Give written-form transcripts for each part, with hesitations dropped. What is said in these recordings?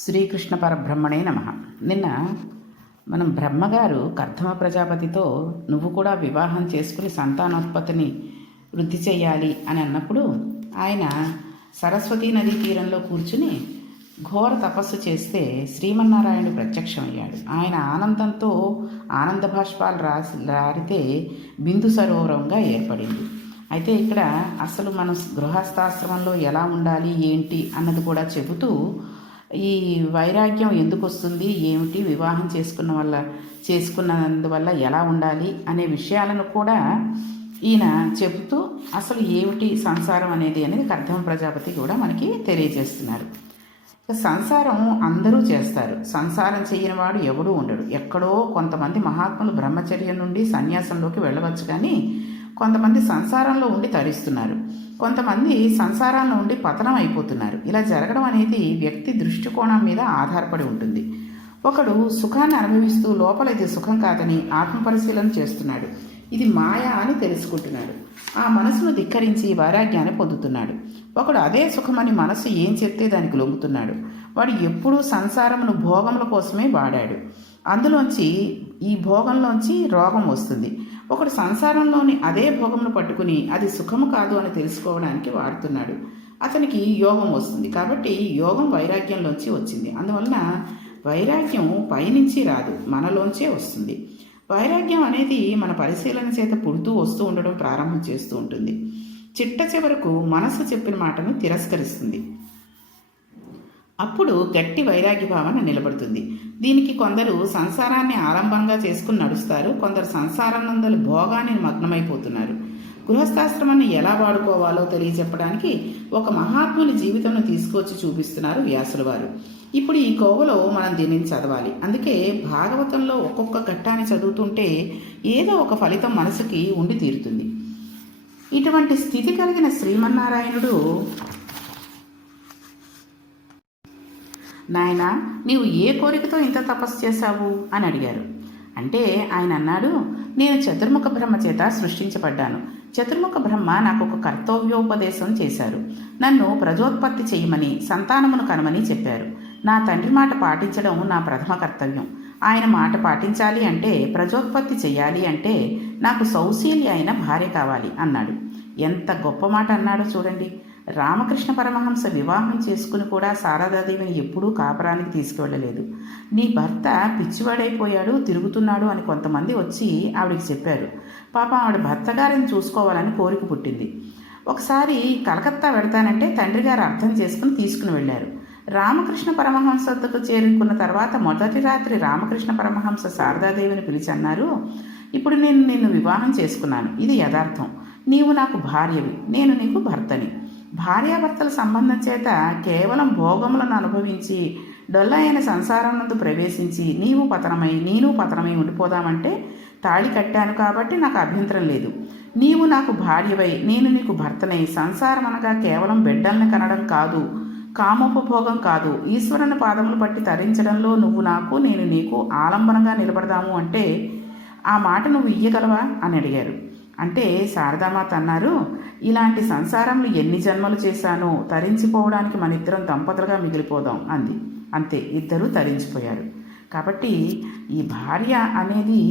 శ్రీకృష్ణ పరబ్రహ్మణే నమః. నిన్న మనం బ్రహ్మగారు కర్దమ ప్రజాపతితో నువ్వు కూడా వివాహం చేసుకుని సంతానోత్పత్తిని వృద్ధి చేయాలి అని అన్నప్పుడు ఆయన సరస్వతీ నదీ తీరంలో కూర్చుని ఘోర తపస్సు చేస్తే శ్రీమన్నారాయణుడు ప్రత్యక్షమయ్యాడు. ఆయన ఆనందంతో ఆనంద భాష్పాలు రారితే బిందు సరోవరంగా ఏర్పడింది. అయితే ఇక్కడ అసలు మనం గృహస్థాశ్రమంలో ఎలా ఉండాలి ఏంటి అన్నది కూడా చెబుతూ ఈ వైరాగ్యం ఎందుకు వస్తుంది, ఏమిటి, వివాహం చేసుకున్నందువల్ల ఎలా ఉండాలి అనే విషయాలను కూడా ఈయన చెబుతూ అసలు ఏమిటి సంసారం అనేది కర్దమ ప్రజాపతి కూడా మనకి తెలియజేస్తున్నారు. సంసారం అందరూ చేస్తారు. సంసారం చేయని వాడు ఎవడూ ఉండడు. ఎక్కడో కొంతమంది మహాత్ములు బ్రహ్మచర్యం నుండి సన్యాసంలోకి వెళ్ళవచ్చు, కానీ కొంతమంది సంసారంలో ఉండి తరిస్తున్నారు. కొంతమంది సంసారంలో ఉండి పతనం అయిపోతున్నారు. ఇలా జరగడం అనేది వ్యక్తి దృష్టికోణం మీద ఆధారపడి ఉంటుంది. ఒకడు సుఖాన్ని అనుభవిస్తూ లోపల ఇది సుఖం కాదని ఆత్మపరిశీలన చేస్తున్నాడు. ఇది మాయా అని తెలుసుకుంటున్నాడు. ఆ మనసును ధిక్కరించి వైరాగ్యాన్ని పొందుతున్నాడు. ఒకడు అదే సుఖమని మనసు ఏం చెప్తే దానికి లొంగుతున్నాడు. వాడు ఎప్పుడూ సంసారమును భోగముల కోసమే వాడాడు. అందులోంచి ఈ భోగంలోంచి రోగం వస్తుంది. ఒకడు సంసారంలోని అదే భోగమును పట్టుకుని అది సుఖము కాదు అని తెలుసుకోవడానికి వాడుతున్నాడు. అతనికి యోగం వస్తుంది. కాబట్టి యోగం వైరాగ్యంలోంచి వచ్చింది. అందువలన వైరాగ్యం పైనుంచి రాదు, మనలోంచే వస్తుంది. వైరాగ్యం అనేది మన పరిశీలన చేత పుడుతూ వస్తూ ఉండడం ప్రారంభం చేస్తూ ఉంటుంది. చిట్ట చివరకు మనసు చెప్పిన మాటను తిరస్కరిస్తుంది. అప్పుడు గట్టి వైరాగ్య భావన నిలబడుతుంది. దీనికి కొందరు సంసారాన్ని ఆలంబనంగా చేసుకుని నడుస్తారు. కొందరు సంసారానందలి భోగాన్ని మగ్నమైపోతున్నారు. గృహస్థాశ్రమాన్ని ఎలా వాడుకోవాలో తెలియచెప్పడానికి ఒక మహాత్ముని జీవితంను తీసుకొచ్చి చూపిస్తున్నారు వ్యాసుల వారు. ఇప్పుడు ఈ కోవలో మనం దీనిని చదవాలి. అందుకే భాగవతంలో ఒక్కొక్క ఘట్టాన్ని చదువుతుంటే ఏదో ఒక ఫలితం మనసుకి ఉండి తీరుతుంది. ఇటువంటి స్థితి కలిగిన శ్రీమన్నారాయణుడు, నాయనా, నీవు ఏ కోరికతో ఇంత తపస్సు చేశావు అని అడిగారు. అంటే ఆయన అన్నాడు, నేను చతుర్ముఖ బ్రహ్మ చేత సృష్టించబడ్డాను. చతుర్ముఖ బ్రహ్మ నాకు ఒక కర్తవ్యోపదేశం చేశారు. నన్ను ప్రజోత్పత్తి చేయమని, సంతానమును కనమని చెప్పారు. నా తండ్రి మాట పాటించడం నా ప్రథమ కర్తవ్యం. ఆయన మాట పాటించాలి అంటే, ప్రజోత్పత్తి చెయ్యాలి అంటే నాకు సౌశీల్య అయిన భార్య కావాలి అన్నాడు. ఎంత గొప్ప మాట అన్నాడో చూడండి. రామకృష్ణ పరమహంస వివాహం చేసుకుని కూడా శారదాదేవిని ఎప్పుడూ కాపురానికి తీసుకువెళ్ళలేదు. నీ భర్త పిచ్చివాడైపోయాడు, తిరుగుతున్నాడు అని కొంతమంది వచ్చి ఆవిడికి చెప్పారు. పాపం ఆవిడ భర్త గారిని చూసుకోవాలని కోరిక పుట్టింది. ఒకసారి కలకత్తా వెడతానంటే తండ్రి గారు అర్థం చేసుకుని తీసుకుని వెళ్ళారు. రామకృష్ణ పరమహంస వద్దకు చేరుకున్న తర్వాత మొదటి రాత్రి రామకృష్ణ పరమహంస శారదాదేవిని పిలిచి అన్నారు, ఇప్పుడు నేను నిన్ను వివాహం చేసుకున్నాను. ఇది యథార్థం. నీవు నాకు భార్యవి, నేను నీకు భర్తని. భార్యాభర్తల సంబంధం చేత కేవలం భోగములను అనుభవించి డొల్లైన సంసారం నందు ప్రవేశించి నీవు పతనమై నేను పతనమై ఉండిపోదామంటే తాళి కట్టాను కాబట్టి నాకు అభ్యంతరం లేదు. నీవు నాకు భార్యవై నేను నీకు భర్తనై సంసారం అనగా కేవలం బిడ్డల్ని కనడం కాదు, కామోపభోగం కాదు, ఈశ్వరుని పాదములు పట్టి తరించడంలో నువ్వు నాకు నేను నీకు ఆలంబనంగా నిలబడదాము అంటే ఆ మాట నువ్వు ఇయ్యగలవా అని అడిగారు. అంటే శారదామాత అన్నారు, ఇలాంటి సంసారంలో ఎన్ని జన్మలు చేశానో తరించిపోవడానికి మన ఇద్దరం దంపతులుగా మిగిలిపోదాం అంది. అంతే, ఇద్దరూ తరించిపోయారు. కాబట్టి ఈ భార్య అనేది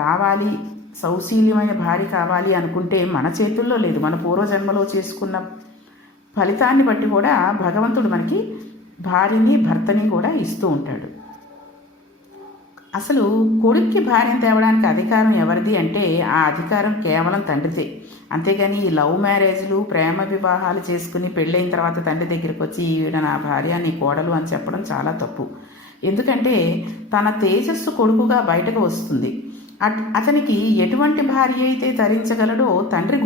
రావాలి, సౌశీల్యమైన భార్య కావాలి అనుకుంటే మన చేతుల్లో లేదు. మన పూర్వజన్మలో చేసుకున్న ఫలితాన్ని బట్టి కూడా భగవంతుడు మనకి భార్యని భర్తని కూడా ఇస్తూ ఉంటాడు. అసలు కొడుక్కి భార్యను తేవడానికి అధికారం ఎవరిది అంటే ఆ అధికారం కేవలం తండ్రిదే. అంతేగాని ఈ లవ్ మ్యారేజ్లు, ప్రేమ వివాహాలు చేసుకుని పెళ్ళైన తర్వాత తండ్రి దగ్గరికి వచ్చి ఈవిడ నా భార్య, నీ కోడలు అని చెప్పడం చాలా తప్పు. ఎందుకంటే తన తేజస్సు కొడుకుగా బయటకు వస్తుంది. అతనికి ఎటువంటి భార్య అయితే తరించగలడో తండ్రి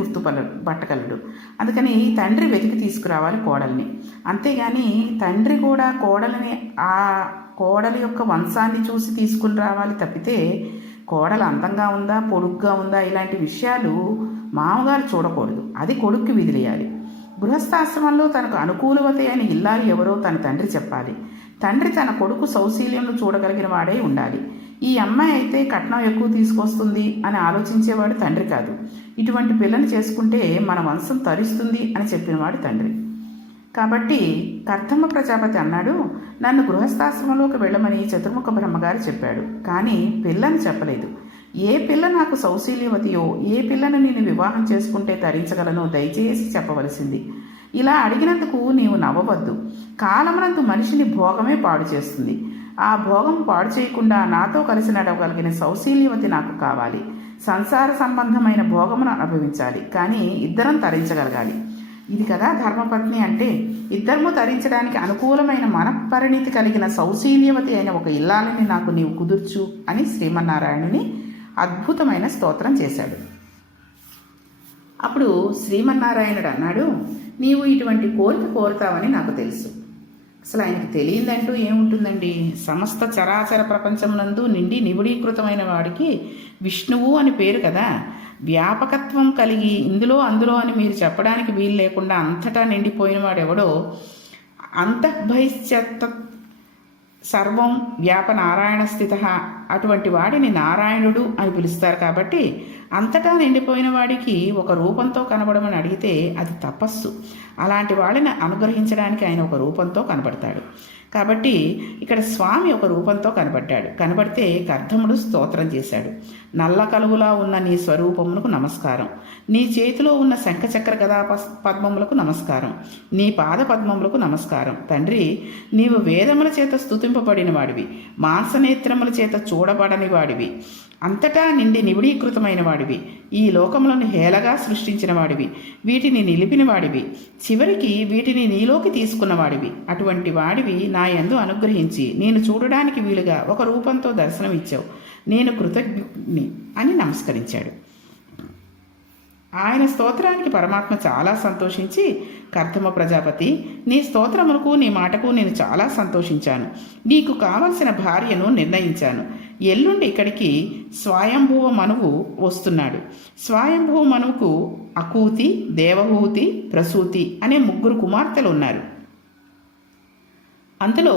పట్టగలడు. అందుకని తండ్రి వెతికి తీసుకురావాలి కోడల్ని. అంతేగాని తండ్రి కూడా కోడలిని ఆ కోడలి యొక్క వంశాన్ని చూసి తీసుకుని రావాలి తప్పితే కోడలు అందంగా ఉందా, పొడుగ్గా ఉందా, ఇలాంటి విషయాలు మామగారు చూడకూడదు. అది కొడుక్కి విదిలేయాలి. గృహస్థాశ్రమంలో తనకు అనుకూలవతి అయిన ఇల్లాలు ఎవరో తన తండ్రి చెప్పాలి. తండ్రి తన కొడుకు సౌశీల్యంను చూడగలిగిన వాడే ఉండాలి. ఈ అమ్మాయి అయితే కట్నం ఎక్కువ తీసుకొస్తుంది అని ఆలోచించేవాడు తండ్రి కాదు. ఇటువంటి పిల్లని చేసుకుంటే మన వంశం తరిస్తుంది అని చెప్పినవాడు తండ్రి. కాబట్టి కర్దమ ప్రజాపతి అన్నాడు, నన్ను గృహస్థాశ్రమంలోకి వెళ్ళమని చతుర్ముఖ బ్రహ్మగారు చెప్పాడు, కానీ పిల్లని చెప్పలేదు. ఏ పిల్ల నాకు సౌశీల్యవతియో, ఏ పిల్లను నేను వివాహం చేసుకుంటే ధరించగలనో దయచేసి చెప్పవలసింది. ఇలా అడిగినందుకు నీవు నవ్వవద్దు. కాలమునందు మనిషిని భోగమే పాడు చేస్తుంది. ఆ భోగం పాడు చేయకుండా నాతో కలిసి నడవగలిగిన సౌశీల్యవతి నాకు కావాలి. సంసార సంబంధమైన భోగమును అనుభవించాలి, కానీ ఇద్దరం తరించగలగాలి. ఇది కదా ధర్మపత్ని అంటే. ఇద్దరము తరించడానికి అనుకూలమైన మనపరిణితి కలిగిన సౌశీల్యవతి అయిన ఒక ఇల్లాలని నాకు నీవు కుదుర్చు అని శ్రీమన్నారాయణుని అద్భుతమైన స్తోత్రం చేశాడు. అప్పుడు శ్రీమన్నారాయణుడు అన్నాడు, నీవు ఇటువంటి కోరిక కోరుతావని నాకు తెలుసు. అసలు ఆయనకు తెలియదంటూ ఏముంటుందండి? సమస్త చరాచర ప్రపంచమునందు నిండి నిబిడీకృతమైన వాడికి విష్ణువు అని పేరు కదా. వ్యాపకత్వం కలిగి ఇందులో అందులో అని మీరు చెప్పడానికి వీలు లేకుండా అంతటా నిండిపోయిన వాడెవడో అంతఃబహిశ్చత్త సర్వం వ్యాప నారాయణ స్థిత, అటువంటి వాడిని నారాయణుడు అని పిలుస్తారు. కాబట్టి అంతటా నిండిపోయిన వాడికి ఒక రూపంతో కనబడమని అడిగితే అది తపస్సు. అలాంటి వాడిని అనుగ్రహించడానికి ఆయన ఒక రూపంతో కనబడతాడు. కాబట్టి ఇక్కడ స్వామి ఒక రూపంతో కనబడితే కర్దముడు స్తోత్రం చేశాడు. నల్ల కలువులా ఉన్న నీ స్వరూపములకు నమస్కారం. నీ చేతిలో ఉన్న శంఖచక్ర గదా పద్మములకు నమస్కారం. నీ పాద పద్మములకు నమస్కారం. తండ్రి, నీవు వేదముల చేత స్తుతింపబడిన వాడివి, మాంసనేత్రముల చేత చూడబడని వాడివి, అంతటా నిండి నిబిడీకృతమైన వాడివి, ఈ లోకములను హేళగా సృష్టించిన వాడివి, వీటిని నిలిపిన వాడివి, చివరికి వీటిని నీలోకి తీసుకున్న వాడివి. అటువంటి వాడివి నా యందు అనుగ్రహించి నేను చూడడానికి వీలుగా ఒక రూపంతో దర్శనమిచ్చావు. నేను కృతజ్ఞుని అని నమస్కరించాడు. ఆయన స్తోత్రానికి పరమాత్మ చాలా సంతోషించి, కర్దమ ప్రజాపతి, నీ స్తోత్రములకు నీ మాటకు నేను చాలా సంతోషించాను. నీకు కావలసిన భార్యను నిర్ణయించాను. ఎల్లుండి ఇక్కడికి స్వయంభువ మనువు వస్తున్నాడు. స్వయంభువ మనువుకు అకూతి, దేవహూతి, ప్రసూతి అనే 3 కుమార్తెలు ఉన్నారు. అందులో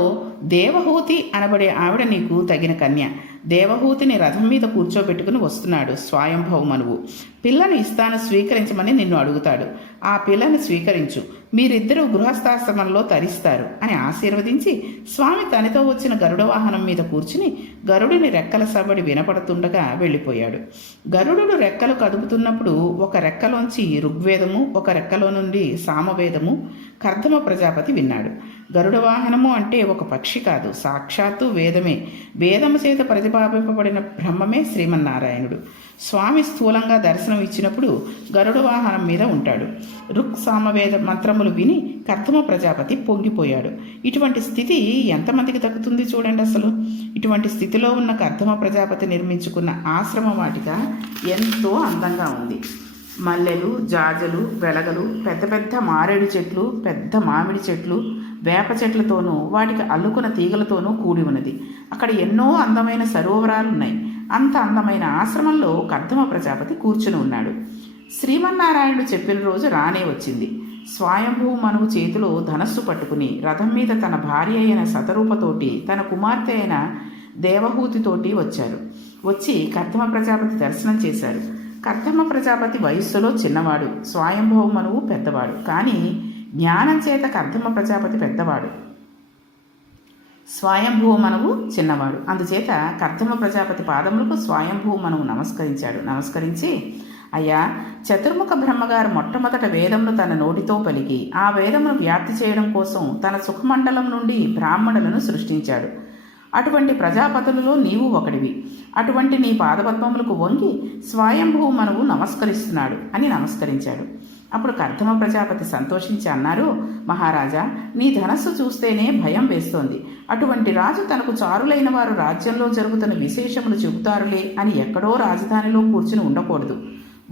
దేవహూతి అనబడే ఆవిడ నీకు తగిన కన్య. దేవహూతిని రథం మీద కూర్చోబెట్టుకుని వస్తున్నాడు స్వయంభవ మనువు. పిల్లను ఇస్తాను, స్వీకరించమని నిన్ను అడుగుతాడు. ఆ పిల్లను స్వీకరించు, మీరిద్దరూ గృహస్థాశ్రమంలో తరిస్తారు అని ఆశీర్వదించి స్వామి తనతో వచ్చిన గరుడ వాహనం మీద కూర్చుని గరుడిని రెక్కల సబడి వినపడుతుండగా వెళ్ళిపోయాడు. గరుడు రెక్కలు కదుపుతున్నప్పుడు ఒక రెక్కలోంచి ఋగ్వేదము, ఒక రెక్కలో నుండి సామవేదము కర్దమ ప్రజాపతి విన్నాడు. గరుడ వాహనము అంటే ఒక పక్షి కాదు, సాక్షాత్తు వేదమే. వేదము చేత ప్రతిపాదింపబడిన బ్రహ్మమే శ్రీమన్నారాయణుడు. స్వామి స్థూలంగా దర్శనం ఇచ్చినప్పుడు గరుడ వాహనం మీద ఉంటాడు. ఋక్ సామవేద మంత్రములు విని కర్దమ ప్రజాపతి పొంగిపోయాడు. ఇటువంటి స్థితి ఎంతమందికి దక్కుతుంది చూడండి. అసలు ఇటువంటి స్థితిలో ఉన్న కర్దమ ప్రజాపతి నిర్మించుకున్న ఆశ్రమ వాటిక ఎంతో అందంగా ఉంది. మల్లెలు, జాజలు, వెలగలు, పెద్ద పెద్ద మారేడు చెట్లు, పెద్ద మామిడి చెట్లు, వేప చెట్లతోనూ వాటికి అల్లుకున్న తీగలతోనూ కూడి ఉన్నది. అక్కడ ఎన్నో అందమైన సరోవరాలున్నాయి. అంత అందమైన ఆశ్రమంలో కర్దమ ప్రజాపతి కూర్చుని ఉన్నాడు. శ్రీమన్నారాయణుడు చెప్పిన రోజు రానే వచ్చింది. స్వయంభూ మనువు చేతిలో ధనస్సు పట్టుకుని రథం మీద తన భార్య అయిన శతరూపతోటి, తన కుమార్తె అయిన దేవహూతితోటి వచ్చారు. వచ్చి కర్దమ ప్రజాపతి దర్శనం చేశారు. కర్దమ ప్రజాపతి వయస్సులో చిన్నవాడు, స్వయంభవ మనువు పెద్దవాడు. కానీ జ్ఞానం చేత కర్దమ ప్రజాపతి పెద్దవాడు, స్వయంభువ మనువు చిన్నవాడు. అందుచేత కర్దమ ప్రజాపతి పాదములకు స్వయంభువ మనువు నమస్కరించి, అయ్యా, చతుర్ముఖ బ్రహ్మగారు మొట్టమొదట వేదమును తన నోటితో పలికి ఆ వేదమును వ్యాప్తి చేయడం కోసం తన సుఖమండలం నుండి బ్రాహ్మణులను సృష్టించాడు. అటువంటి ప్రజాపతులలో నీవు ఒకడివి. అటువంటి నీ పాదపద్మములకు వంగి స్వయంభువ మనువు నమస్కరిస్తున్నాడు అని నమస్కరించాడు. అప్పుడు కర్దమ ప్రజాపతి సంతోషించి అన్నారు, మహారాజా, నీ ధనస్సు చూస్తేనే భయం వేస్తోంది. అటువంటి రాజు తనకు చారులైన వారు రాజ్యంలో జరుగుతున్న విశేషములు చెబుతారులే అని ఎక్కడో రాజధానిలో కూర్చుని ఉండకూడదు.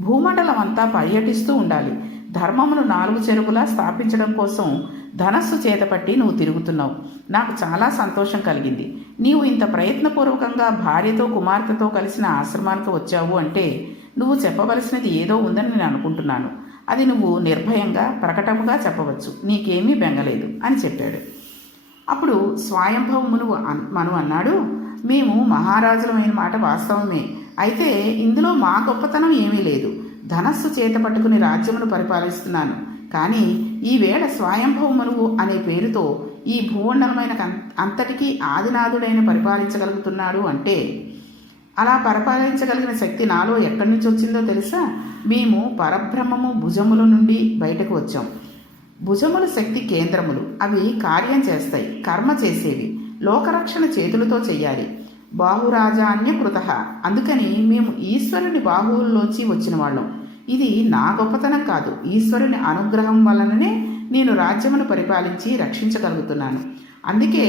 భూమండలం అంతా పర్యటిస్తూ ఉండాలి. ధర్మమును 4 చెరువులా స్థాపించడం కోసం ధనస్సు చేతపట్టి నువ్వు తిరుగుతున్నావు. నాకు చాలా సంతోషం కలిగింది. నీవు ఇంత ప్రయత్నపూర్వకంగా భార్యతో కుమార్తెతో కలిసిన ఆశ్రమానికి వచ్చావు అంటే నువ్వు చెప్పవలసినది ఏదో ఉందని నేను అనుకుంటున్నాను. అది నువ్వు నిర్భయంగా ప్రకటముగా చెప్పవచ్చు. నీకేమీ బెంగలేదు అని చెప్పాడు. అప్పుడు స్వయంభవ మనువు అన్నాడు, మేము మహారాజులమైన మాట వాస్తవమే. అయితే ఇందులో మా గొప్పతనం ఏమీ లేదు. ధనస్సు చేత పట్టుకుని రాజ్యమును పరిపాలిస్తున్నాను. కానీ ఈవేళ స్వయంభవమనువు అనే పేరుతో ఈ భూమండలమైన అంతటికీ ఆదినాథుడైన పరిపాలించగలుగుతున్నాడు అంటే అలా పరిపాలించగలిగిన శక్తి నాలో ఎక్కడి నుంచి వచ్చిందో తెలుసా? మేము పరబ్రహ్మము భుజముల నుండి బయటకు వచ్చాం. భుజములు శక్తి కేంద్రములు. అవి కార్యం చేస్తాయి, కర్మ చేసేవి. లోకరక్షణ చేతులతో చెయ్యాలి. బాహురాజాన్య కృత. అందుకని మేము ఈశ్వరుని బాహువుల్లోంచి వచ్చిన వాళ్ళం. ఇది నా గొప్పతనం కాదు, ఈశ్వరుని అనుగ్రహం వలననే నేను రాజ్యమును పరిపాలించి రక్షించగలుగుతున్నాను. అందుకే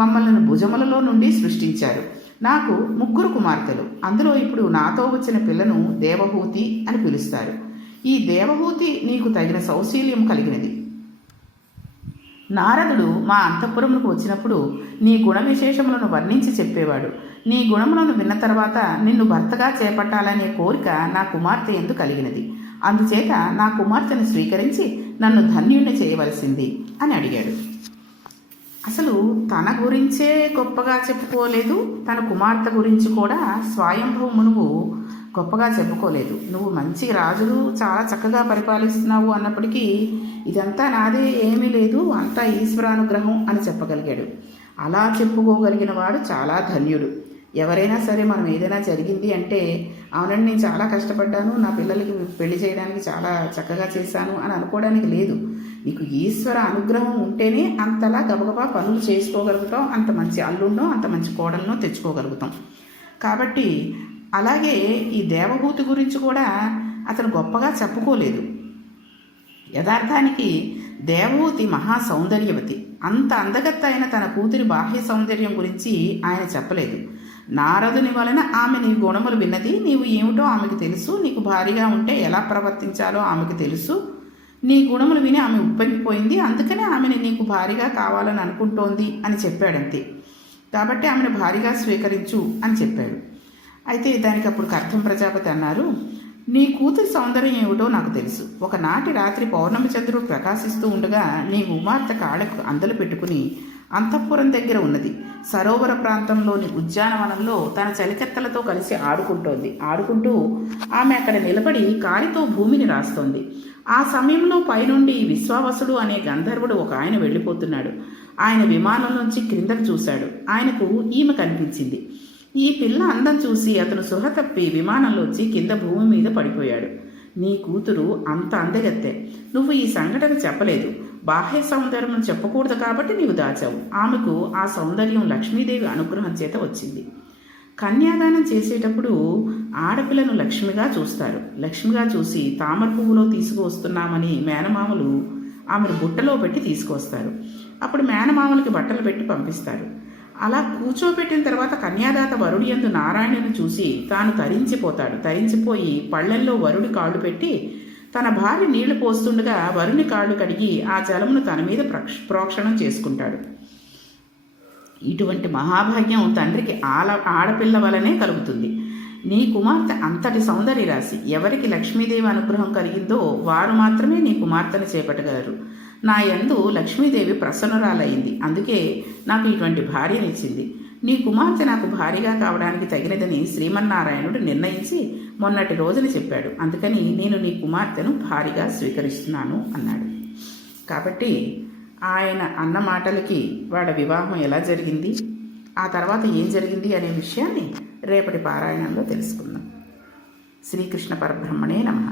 మమ్మల్ని భుజములలో నుండి సృష్టించారు. నాకు 3 కుమార్తెలు. అందులో ఇప్పుడు నాతో వచ్చిన పిల్లను దేవహూతి అని పిలుస్తారు. ఈ దేవహూతి నీకు తగిన సౌశీల్యం కలిగినది. నారదుడు మా అంతఃపురములకు వచ్చినప్పుడు నీ గుణ విశేషములను వర్ణించి చెప్పేవాడు. నీ గుణములను విన్న తర్వాత నిన్ను భర్తగా చేపట్టాలనే కోరిక నా కుమార్తె ఎందు కలిగినది. అందుచేత నా కుమార్తెను స్వీకరించి నన్ను ధన్యుణ్ణి చేయవలసింది అని అడిగాడు. అసలు తన గురించే గొప్పగా చెప్పుకోలేదు, తన కుమార్తె గురించి కూడా స్వయంభవమునువు గొప్పగా చెప్పుకోలేదు. నువ్వు మంచి రాజులు, చాలా చక్కగా పరిపాలిస్తున్నావు అన్నప్పటికీ ఇదంతా నాదే ఏమీ లేదు, అంతా ఈశ్వరానుగ్రహం అని చెప్పగలిగాడు. అలా చెప్పుకోగలిగిన వాడు చాలా ధన్యుడు. ఎవరైనా సరే మనం ఏదైనా జరిగింది అంటే అవునండి నేను చాలా కష్టపడ్డాను, నా పిల్లలకి పెళ్లి చేయడానికి చాలా చక్కగా చేశాను అని అనుకోవడానికి లేదు. నీకు ఈశ్వర అనుగ్రహం ఉంటేనే అంతలా గబగబా పనులు చేసుకోగలుగుతాం, అంత మంచి అల్లుండో అంత మంచి కోడలను తెచ్చుకోగలుగుతాం. కాబట్టి అలాగే ఈ దేవహూతి గురించి కూడా అతను గొప్పగా చెప్పుకోలేదు. యథార్థానికి దేవహూతి మహా సౌందర్యవతి. అంత అందగత్త అయిన తన కూతురి బాహ్య సౌందర్యం గురించి ఆయన చెప్పలేదు. నారదుని వలన ఆమె నీ గుణములు విన్నది, నీవు ఏమిటో ఆమెకు తెలుసు, నీకు భారీగా ఉంటే ఎలా ప్రవర్తించాలో ఆమెకు తెలుసు. నీ గుణములు విని ఆమె ఉప్పొంగిపోయింది, అందుకనే ఆమెని నీకు భారీగా కావాలని అనుకుంటోంది అని చెప్పాడంతే. కాబట్టి ఆమెను భారీగా స్వీకరించు అని చెప్పాడు. అయితే దానికి అప్పుడు కర్థం ప్రజాపతి అన్నారు, నీ కూతురి సౌందర్యం ఏమిటో నాకు తెలుసు. ఒకనాటి రాత్రి పౌర్ణమి చంద్రుడు ప్రకాశిస్తూ ఉండగా నీ కుమార్తె కాళ్ళకు అందలు పెట్టుకుని అంతఃపురం దగ్గర ఉన్నది సరోవర ప్రాంతంలోని ఉద్యానవనంలో తన చలికత్తలతో కలిసి ఆడుకుంటూ ఆమె అక్కడ నిలబడి కాలితో భూమిని రాస్తోంది. ఆ సమయంలో పైనుండి విశ్వావసుడు అనే గంధర్వుడు ఒక ఆయన వెళ్ళిపోతున్నాడు. ఆయన విమానం నుంచి క్రిందకు చూశాడు. ఆయనకు ఈమె కనిపించింది. ఈ పిల్ల అందం చూసి అతను సుహ తప్పి విమానంలోంచి కింద భూమి మీద పడిపోయాడు. నీ కూతురు అంత అందగత్తె. నువ్వు ఈ సంఘటన చెప్పలేదు, బాహ్య సౌందర్యం చెప్పకూడదు కాబట్టి నీవు దాచావు. ఆమెకు ఆ సౌందర్యం లక్ష్మీదేవి అనుగ్రహం చేత వచ్చింది. కన్యాదానం చేసేటప్పుడు ఆడపిల్లను లక్ష్మిగా చూస్తారు. లక్ష్మిగా చూసి తామర పువ్వులో తీసుకువస్తున్నామని మేనమామలు ఆమెను బుట్టలో పెట్టి తీసుకొస్తారు. అప్పుడు మేనమామలకి బట్టలు పెట్టి పంపిస్తారు. అలా కూర్చోబెట్టిన తర్వాత కన్యాదాత వరుడి యందు నారాయణుని చూసి తాను తరించిపోయి పళ్ళెల్లో వరుడి కాళ్ళు పెట్టి తన భార్య నీళ్లు పోస్తుండగా వరుని కాళ్ళు కడిగి ఆ జలమును తన మీద ప్రోక్షణం చేసుకుంటాడు. ఇటువంటి మహాభాగ్యం తండ్రికి ఆడపిల్ల వలనే కలుగుతుంది. నీ కుమార్తె అంతటి సౌందర్య రాశి. ఎవరికి లక్ష్మీదేవి అనుగ్రహం కలిగిందో వారు మాత్రమే నీ కుమార్తెను చేపట్టగలరు. నా యందు లక్ష్మీదేవి ప్రసన్నురాలయ్యింది, అందుకే నాకు ఇటువంటి భార్యనిచ్చింది. నీ కుమార్తె నాకు భార్యగా కావడానికి తగినదని శ్రీమన్నారాయణుడు నిర్ణయించి మొన్నటి రోజున చెప్పాడు. అందుకని నేను నీ కుమార్తెను భార్యగా స్వీకరిస్తున్నాను అన్నాడు. కాబట్టి ఆయన అన్న మాటలకి వాళ్ళ వివాహం ఎలా జరిగింది, ఆ తర్వాత ఏం జరిగింది అనే విషయాన్ని రేపటి పారాయణంలో తెలుసుకుందాం. శ్రీకృష్ణ పరబ్రహ్మణే నమః.